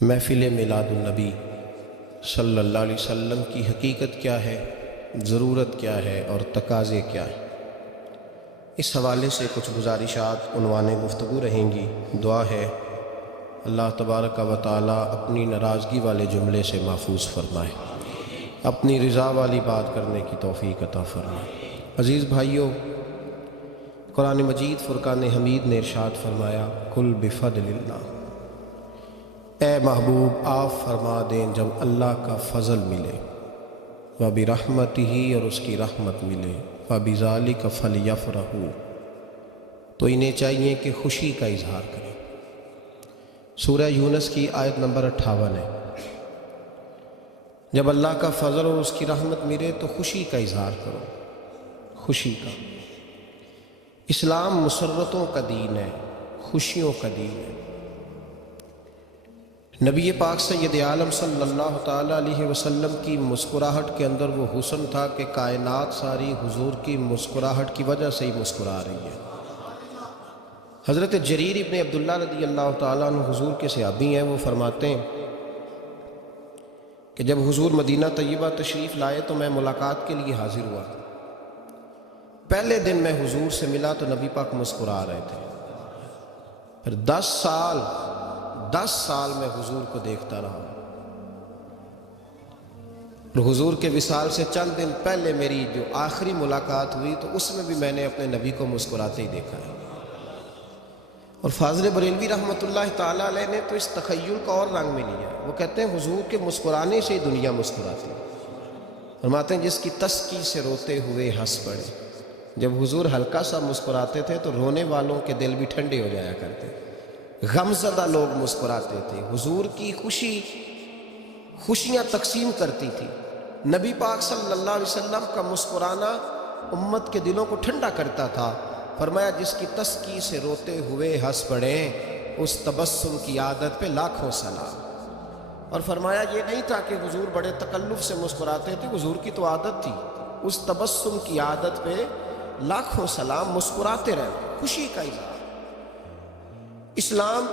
محفل میلاد النبی صلی اللہ علیہ وسلم کی حقیقت کیا ہے، ضرورت کیا ہے اور تقاضے کیا ہیں، اس حوالے سے کچھ گزارشات عنوان گفتگو رہیں گی۔ دعا ہے اللہ تبارک و تعالی اپنی ناراضگی والے جملے سے محفوظ فرمائے، اپنی رضا والی بات کرنے کی توفیق عطا فرمائے۔ عزیز بھائیوں، قرآن مجید فرقان حمید نے ارشاد فرمایا قل بفضل اللہ، اے محبوب آپ فرما دیں جب اللہ کا فضل ملے، وَبِرَحْمَتِهِ اور اس کی رحمت ملے، وَبِذَلِكَ فَلْيَفْرَحُوا تو انہیں چاہیے کہ خوشی کا اظہار کریں۔ سورہ یونس کی آیت نمبر 58 ہے۔ جب اللہ کا فضل اور اس کی رحمت ملے تو خوشی کا اظہار کرو، خوشی کا۔ اسلام مسرتوں کا دین ہے، خوشیوں کا دین ہے۔ نبی پاک سید عالم صلی اللہ تعالیٰ علیہ وسلم کی مسکراہٹ کے اندر وہ حسن تھا کہ کائنات ساری حضور کی مسکراہٹ کی وجہ سے ہی مسکرا رہی ہے۔ حضرت جریر ابن عبداللہ رضی اللہ تعالیٰ عنہ حضور کے صحابی ہیں، وہ فرماتے ہیں کہ جب حضور مدینہ طیبہ تشریف لائے تو میں ملاقات کے لیے حاضر ہوا۔ پہلے دن میں حضور سے ملا تو نبی پاک مسکرا رہے تھے۔ پھر 10 سال میں حضور کو دیکھتا رہا، اور حضور کے وصال سے چند دن پہلے میری جو آخری ملاقات ہوئی تو اس میں بھی میں نے اپنے نبی کو مسکراتے ہی دیکھا ہے۔ اور فاضل بریلوی رحمۃ اللہ تعالیٰ علیہ نے تو اس تخیل کا اور رنگ میں لیا ہے۔ وہ کہتے ہیں حضور کے مسکرانے سے ہی دنیا مسکراتی ہے۔ فرماتے ہیں جس کی تسکی سے روتے ہوئے ہنس پڑے۔ جب حضور ہلکا سا مسکراتے تھے تو رونے والوں کے دل بھی ٹھنڈے ہو جایا کرتے، غم زدہ لوگ مسکراتے تھے۔ حضور کی خوشیاں تقسیم کرتی تھی۔ نبی پاک صلی اللہ علیہ وسلم کا مسکرانا امت کے دلوں کو ٹھنڈا کرتا تھا۔ فرمایا جس کی تسکی سے روتے ہوئے ہنس پڑیں اس تبسم کی عادت پہ لاکھوں سلام۔ اور فرمایا یہ نہیں تھا کہ حضور بڑے تکلف سے مسکراتے تھے، حضور کی تو عادت تھی، اس تبسم کی عادت پہ لاکھوں سلام، مسکراتے رہے، خوشی کا اظہار۔ اسلام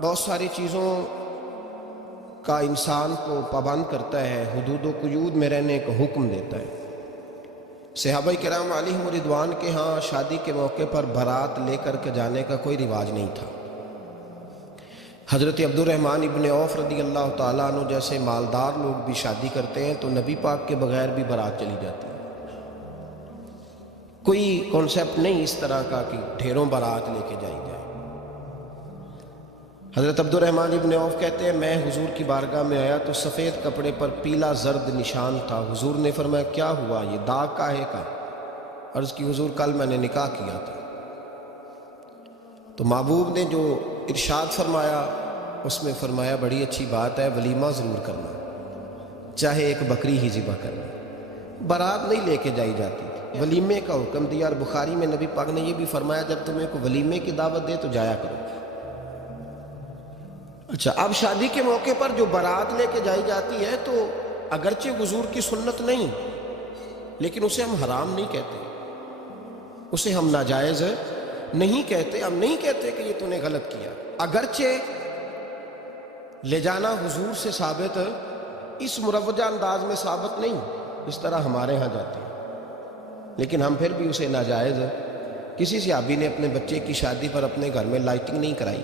بہت ساری چیزوں کا انسان کو پابند کرتا ہے، حدود و قیود میں رہنے کا حکم دیتا ہے۔ صحابہ کرام علیہم رضوان کے ہاں شادی کے موقع پر بارات لے کر کے جانے کا کوئی رواج نہیں تھا۔ حضرت عبد الرحمن ابن عوف رضی اللہ تعالیٰ عنہ جیسے مالدار لوگ بھی شادی کرتے ہیں تو نبی پاک کے بغیر بھی بارات چلی جاتی ہے۔ کوئی کانسیپٹ نہیں اس طرح کا کہ ڈھیروں بارات لے کے جائی جائے۔ حضرت عبد الرحمن ابن عوف کہتے ہیں میں حضور کی بارگاہ میں آیا تو سفید کپڑے پر پیلا زرد نشان تھا۔ حضور نے فرمایا کیا ہوا، یہ داغ کاہے کا؟ عرض کی حضور کل میں نے نکاح کیا تھا۔ تو محبوب نے جو ارشاد فرمایا اس میں فرمایا بڑی اچھی بات ہے، ولیمہ ضرور کرنا، چاہے ایک بکری ہی ذبح کرنا۔ بارات نہیں لے کے جائی جاتی تھی، ولیمے کا حکم دیا۔ اور بخاری میں نبی پاک نے یہ بھی فرمایا جب تمہیں کوئی ولیمے کی دعوت دے تو جایا کرو۔ اچھا، اب شادی کے موقع پر جو بارات لے کے جائی جاتی ہے تو اگرچہ حضور کی سنت نہیں، لیکن اسے ہم حرام نہیں کہتے، اسے ہم ناجائز نہیں کہتے۔ ہم نہیں کہتے کہ یہ تو نے غلط کیا، اگرچہ لے جانا حضور سے ثابت اس مروجہ انداز میں ثابت نہیں اس طرح ہمارے ہاں جاتے ہیں، لیکن ہم پھر بھی اسے ناجائز۔ کسی صحابی نے اپنے بچے کی شادی پر اپنے گھر میں لائٹنگ نہیں کرائی،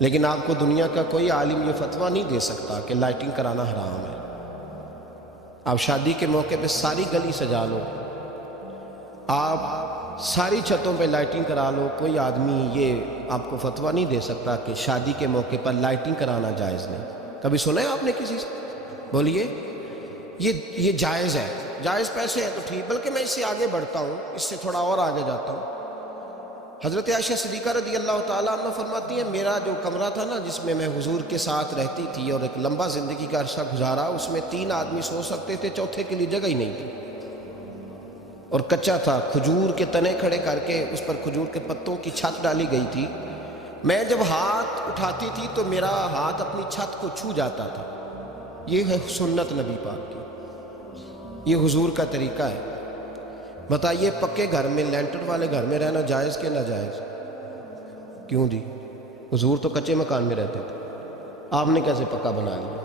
لیکن آپ کو دنیا کا کوئی عالم یہ فتویٰ نہیں دے سکتا کہ لائٹنگ کرانا حرام ہے۔ آپ شادی کے موقع پہ ساری گلی سجا لو، آپ ساری چھتوں پہ لائٹنگ کرا لو، کوئی آدمی یہ آپ کو فتویٰ نہیں دے سکتا کہ شادی کے موقع پر لائٹنگ کرانا جائز نہیں۔ کبھی سنا ہے آپ نے کسی سے؟ بولیے یہ جائز ہے، جائز پیسے ہے تو ٹھیک، بلکہ میں اس سے آگے بڑھتا ہوں، اس سے تھوڑا اور آگے جاتا ہوں۔ حضرت عائشہ صدیقہ رضی اللہ تعالیٰ عنہ فرماتی ہیں میرا جو کمرہ تھا نا جس میں میں حضور کے ساتھ رہتی تھی اور ایک لمبا زندگی کا عرصہ گزارا، اس میں 3 آدمی سو سکتے تھے، چوتھے کے لیے جگہ ہی نہیں تھی، اور کچا تھا، کھجور کے تنے کھڑے کر کے اس پر کھجور کے پتوں کی چھت ڈالی گئی تھی۔ میں جب ہاتھ اٹھاتی تھی تو میرا ہاتھ اپنی چھت کو چھو جاتا تھا۔ یہ ہے سنت نبی پاک کی، یہ حضور کا طریقہ ہے۔ بتائیے پکے گھر میں، لینٹر والے گھر میں رہنا جائز کہ ناجائز؟ کیوں جی؟ حضور تو کچے مکان میں رہتے تھے، آپ نے کیسے پکا بنا لیا؟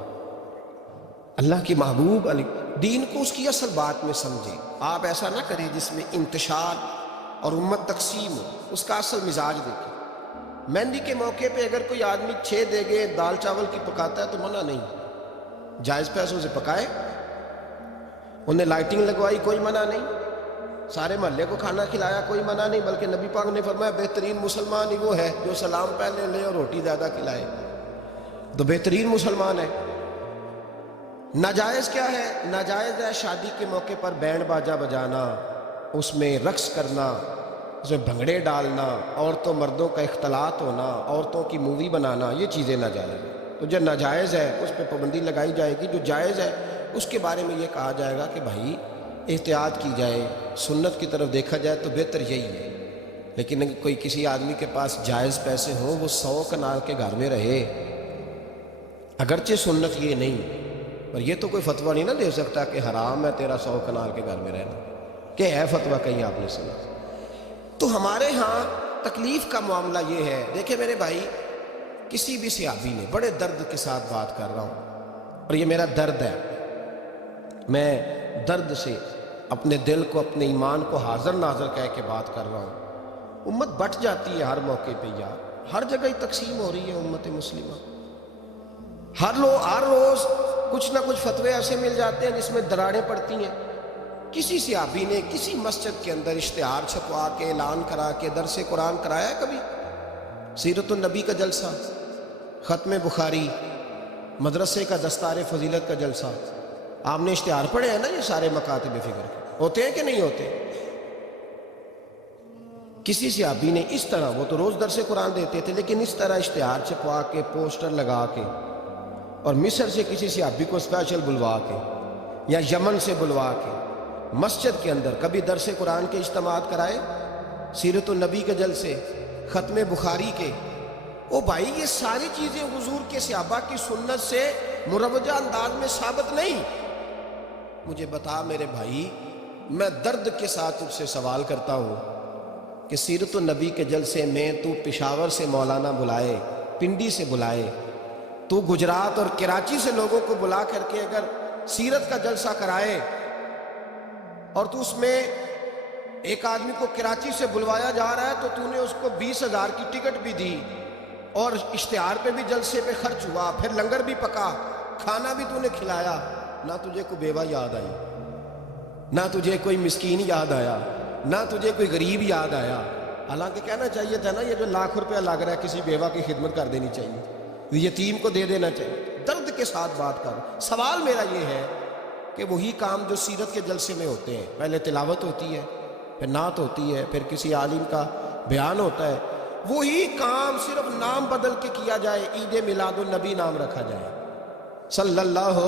اللہ کی محبوب علی دین کو اس کی اصل بات میں سمجھے. آپ ایسا نہ کریں جس میں انتشار اور امت تقسیم ہو. اس کا اصل مزاج دیکھیں. مہندی کے موقع پہ اگر کوئی آدمی 6 دیگیں دال چاول کی پکاتا ہے تو منع نہیں، جائز پیسوں سے پکائے. انہیں لائٹنگ لگوائی، کوئی منع نہیں. سارے محلے کو کھانا کھلایا، کوئی منع نہیں. بلکہ نبی پاک نے فرمایا بہترین مسلمان ہی وہ ہے جو سلام پہلے لے اور روٹی زیادہ کھلائے. تو بہترین مسلمان ہے. ناجائز کیا ہے؟ ناجائز ہے شادی کے موقع پر بینڈ باجا بجانا، اس میں رقص کرنا، اس میں بھنگڑے ڈالنا، عورتوں مردوں کا اختلاط ہونا، عورتوں کی مووی بنانا. یہ چیزیں ناجائز ہیں. تو جو ناجائز ہے اس پہ پابندی لگائی جائے گی. جو جائز ہے اس کے بارے میں یہ کہا جائے گا کہ بھائی احتیاط کی جائے، سنت کی طرف دیکھا جائے تو بہتر یہی ہے. لیکن اگر کوئی کسی آدمی کے پاس جائز پیسے ہوں، وہ 100 کنال کے گھر میں رہے، اگرچہ سنت یہ نہیں، پر یہ تو کوئی فتویٰ نہیں نہ دے سکتا کہ حرام ہے تیرا 100 کنال کے گھر میں رہنا. کہ ہے فتویٰ کہیں آپ نے سنا؟ تو ہمارے ہاں تکلیف کا معاملہ یہ ہے. دیکھیں میرے بھائی، کسی بھی صحابی نے، بڑے درد کے ساتھ بات کر رہا ہوں اور یہ میرا درد ہے، میں درد سے اپنے دل کو، اپنے ایمان کو حاضر ناظر کہہ کے بات کر رہا ہوں. امت بٹ جاتی ہے ہر موقع پہ یار، ہر جگہ ہی تقسیم ہو رہی ہے امت مسلمہ. ہر روز کچھ نہ کچھ فتوے ایسے مل جاتے ہیں جس میں دراڑیں پڑتی ہیں. کسی صحابی نے کسی مسجد کے اندر اشتہار چھپوا کے، اعلان کرا کے درس قرآن کرایا ہے کبھی؟ سیرت النبی کا جلسہ، ختم بخاری، مدرسے کا دستار فضیلت کا جلسہ، آپ نے اشتہار پڑھے ہیں نا؟ یہ سارے مکاتب فکر کے ہوتے ہیں کہ نہیں ہوتے؟ کسی صحابی نے اس طرح، وہ تو روز درس قرآن دیتے تھے، لیکن اس طرح اشتہار چھپوا کے، پوسٹر لگا کے، اور مصر سے کسی صحابی کو اسپیشل بلوا کے یا یمن سے بلوا کے مسجد کے اندر کبھی درس قرآن کے اجتماعات کرائے، سیرت النبی کے جلسے، ختم بخاری کے. او بھائی یہ ساری چیزیں حضور کے صحابہ کی سنت سے مروجہ انداز میں ثابت نہیں. مجھے بتا میرے بھائی، میں درد کے ساتھ تجھ سے سوال کرتا ہوں کہ سیرت النبی کے جلسے میں تو پشاور سے مولانا بلائے، پنڈی سے بلائے، تو گجرات اور کراچی سے لوگوں کو بلا کر کے اگر سیرت کا جلسہ کرائے، اور تو اس میں ایک آدمی کو کراچی سے بلوایا جا رہا ہے تو تو نے اس کو 20,000 کی ٹکٹ بھی دی، اور اشتہار پہ بھی جلسے پہ خرچ ہوا، پھر لنگر بھی پکا، کھانا بھی تو نے کھلایا، نہ تجھے کوئی بیوہ یاد آئی، نہ تجھے کوئی مسکین یاد آیا، نہ تجھے کوئی غریب یاد آیا. حالانکہ کہنا چاہیے تھا نا، یہ جو ₹1,00,000 لگ رہا ہے کسی بیوہ کی خدمت کر دینی چاہیے، یتیم کو دے دینا چاہیے. درد کے ساتھ بات کر. سوال میرا یہ ہے کہ وہی کام جو سیرت کے جلسے میں ہوتے ہیں، پہلے تلاوت ہوتی ہے، پھر نعت ہوتی ہے، پھر کسی عالم کا بیان ہوتا ہے، وہی کام صرف نام بدل کے کیا جائے، عید میلاد النبی نام رکھا جائے صلی اللہ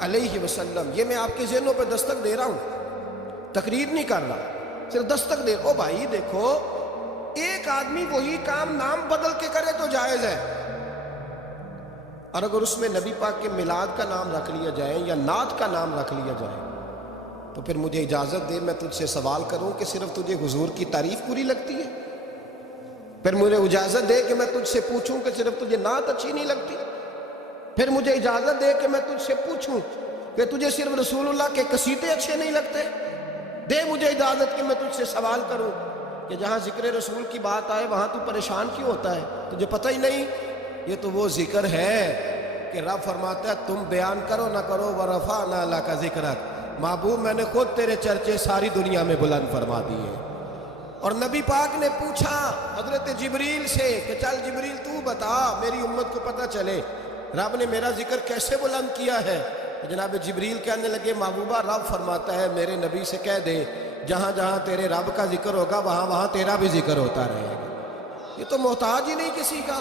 علیہ وسلم. یہ میں آپ کے ذہنوں پہ دستک دے رہا ہوں، تقریر نہیں کر رہا، صرف دستک دے. او بھائی دیکھو، ایک آدمی وہی کام نام بدل کے کرے تو جائز ہے، اور اگر اس میں نبی پاک کے میلاد کا نام رکھ لیا جائے یا نعت کا نام رکھ لیا جائے تو پھر مجھے اجازت دے میں تجھ سے سوال کروں کہ صرف تجھے حضور کی تعریف پوری لگتی ہے؟ پھر مجھے اجازت دے کہ میں تجھ سے پوچھوں کہ صرف تجھے نعت اچھی نہیں لگتی؟ پھر مجھے اجازت دے کہ میں تجھ سے پوچھوں کہ تجھے صرف رسول اللہ کے قصیدے اچھے نہیں لگتے؟ دے مجھے اجازت کہ میں تجھ سے سوال کروں کہ جہاں ذکر رسول کی بات آئے وہاں تو پریشان کیوں ہوتا ہے؟ تجھے پتہ ہی نہیں یہ تو وہ ذکر ہے کہ رب فرماتا ہے تم بیان کرو نہ کرو وَرَفَعْنَا لَكَ ذِكْرَكَ، محبوب میں نے خود تیرے چرچے ساری دنیا میں بلند فرما دیے. اور نبی پاک نے پوچھا حضرت جبریل سے کہ چل جبریل تو بتا میری امت کو پتہ چلے رب نے میرا ذکر کیسے بلند کیا ہے. جناب جبریل کہنے لگے محبوبہ رب فرماتا ہے میرے نبی سے کہہ دے جہاں جہاں تیرے رب کا ذکر ہوگا وہاں وہاں تیرا بھی ذکر ہوتا رہے گا. یہ تو محتاج ہی نہیں کسی کا.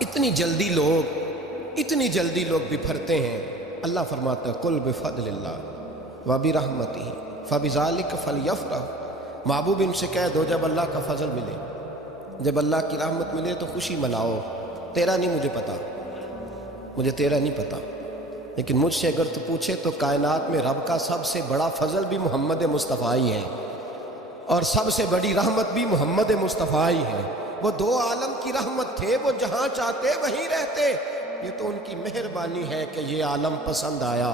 اتنی جلدی لوگ بپھرتے ہیں. اللہ فرماتا ہے قل بفضل اللہ وبرحمتہ فبذلک فلیفرحوا. محبوب ان سے کہہ دو جب اللہ کا فضل ملے، جب اللہ کی رحمت ملے تو خوشی مناؤ. تیرا نہیں مجھے پتا، مجھے تیرا نہیں پتا، لیکن مجھ سے اگر تو پوچھے تو کائنات میں رب کا سب سے بڑا فضل بھی محمد مصطفیٰ ہی ہے، اور سب سے بڑی رحمت بھی محمد مصطفیٰ ہی ہے. وہ دو عالم کی رحمت تھے، وہ جہاں چاہتے وہیں رہتے، یہ تو ان کی مہربانی ہے کہ یہ عالم پسند آیا۔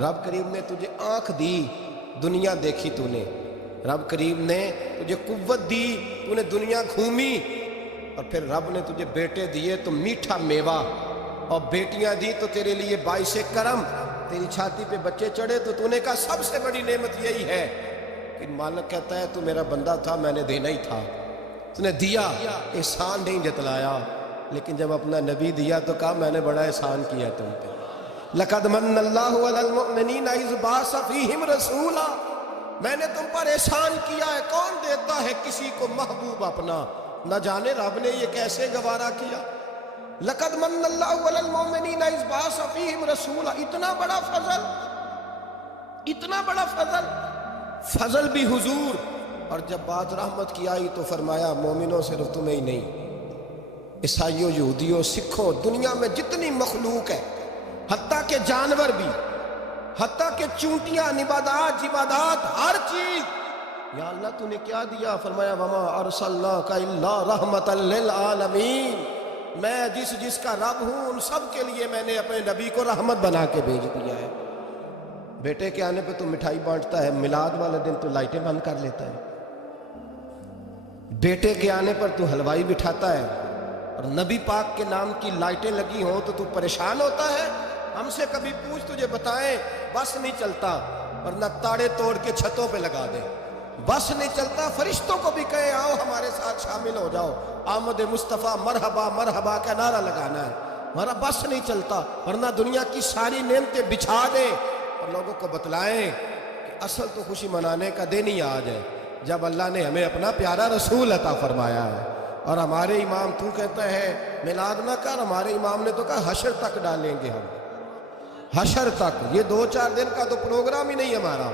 رب کریم نے تجھے آنکھ دی، دنیا دیکھی تو نے، رب کریم نے تجھے قوت دی، تو نے دنیا گھومی، اور پھر رب نے تجھے بیٹے دیے تو میٹھا میوہ، اور بیٹیاں دی تو تیرے لیے باعث کرم، تیری چھاتی پہ بچے چڑھے تو نے کہا سب سے بڑی نعمت یہی ہے کہ مالک کہتا ہے تو میرا بندہ تھا، میں نے دینا ہی تھا، تو نے دیا، احسان نہیں جتلایا، لیکن جب اپنا نبی دیا تو کہا میں نے بڑا احسان کیا تم پہ۔ لَقَدْ مَنَّ اللَّهُ عَلَى الْمُؤْمِنِينَ إِذْ بَعَثَ فِيهِمْ رَسُولًا، میں نے تم پر احسان کیا ہے۔ کون دیتا ہے کسی کو محبوب اپنا؟ نہ جانے رب نے یہ کیسے گوارا کیا۔ لَقَدْ مَنَّ اللَّهُ عَلَى الْمُؤْمِنِينَ إِذْ بَعَثَ فِيهِمْ رَسُولًا، اتنا بڑا فضل، اتنا بڑا فضل، فضل بھی حضور۔ اور جب بات رحمت کی آئی تو فرمایا مومنوں صرف تمہیں ہی نہیں، عیسائیوں، یہودیوں، سکھوں، دنیا میں جتنی مخلوق ہے، حتیٰ کہ جانور بھی، حتیٰ کہ چونٹیاں، نباتات، جمادات، ہر چیز، یا اللہ تو نے کیا دیا؟ فرمایا وَمَا أَرْسَلْنَاكَ إِلَّا رَحْمَةً لِلْعَالَمِينَ، میں جس کا رب ہوں ان سب کے لیے میں نے اپنے نبی کو رحمت بنا کے بھیج دیا ہے۔ بیٹے کے آنے پہ تو مٹھائی بانٹتا ہے، میلاد والے دن تو لائٹیں بند کر لیتا ہے، بیٹے کے آنے پر تو حلوائی بٹھاتا ہے، اور نبی پاک کے نام کی لائٹیں لگی ہوں تو پریشان ہوتا ہے۔ ہم سے کبھی پوچھ تجھے بتائیں، بس نہیں چلتا، ورنہ تاڑے توڑ کے چھتوں پہ لگا دیں۔ بس نہیں چلتا، فرشتوں کو بھی کہیں آؤ ہمارے ساتھ شامل ہو جاؤ، آمد مصطفیٰ مرحبا مرحبا کا نعرہ لگانا ہے، ہمارا بس نہیں چلتا، ورنہ دنیا کی ساری نعمتیں بچھا دیں اور لوگوں کو بتلائیں کہ اصل تو خوشی منانے کا دن ہی آج ہے جب اللہ نے ہمیں اپنا پیارا رسول عطا فرمایا ہے۔ اور ہمارے امام تو کہتا ہے میلاد نہ کر، ہمارے امام نے تو کہا حشر تک ڈالیں گے ہم، حشر تک، یہ 2-4 دن کا تو پروگرام ہی نہیں ہمارا،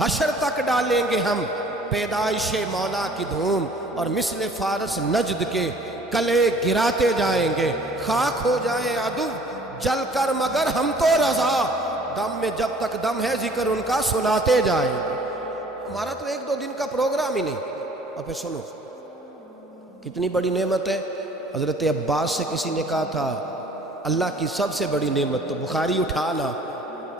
حشر تک ڈالیں گے ہم پیدائش مولا کی دھوم، اور مثل فارس نجد کے کلے گراتے جائیں گے، خاک ہو جائیں عدو جل کر مگر ہم تو رضا، دم میں جب تک دم ہے ذکر ان کا سناتے جائیں گے۔ ہمارا تو 1-2 دن کا پروگرام ہی نہیں۔ اور پھر سنو کتنی بڑی نعمت ہے۔ حضرت عباس سے کسی نے کہا تھا اللہ کی سب سے بڑی نعمت، تو بخاری اٹھانا،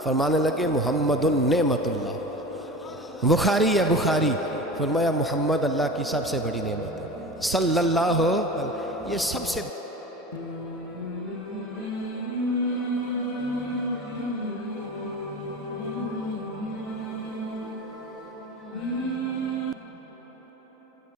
فرمانے لگے محمد نعمت اللہ، بخاری ہے بخاری، فرمایا محمد اللہ کی سب سے بڑی نعمت ہے، صلی اللہ علیہ، یہ سب سے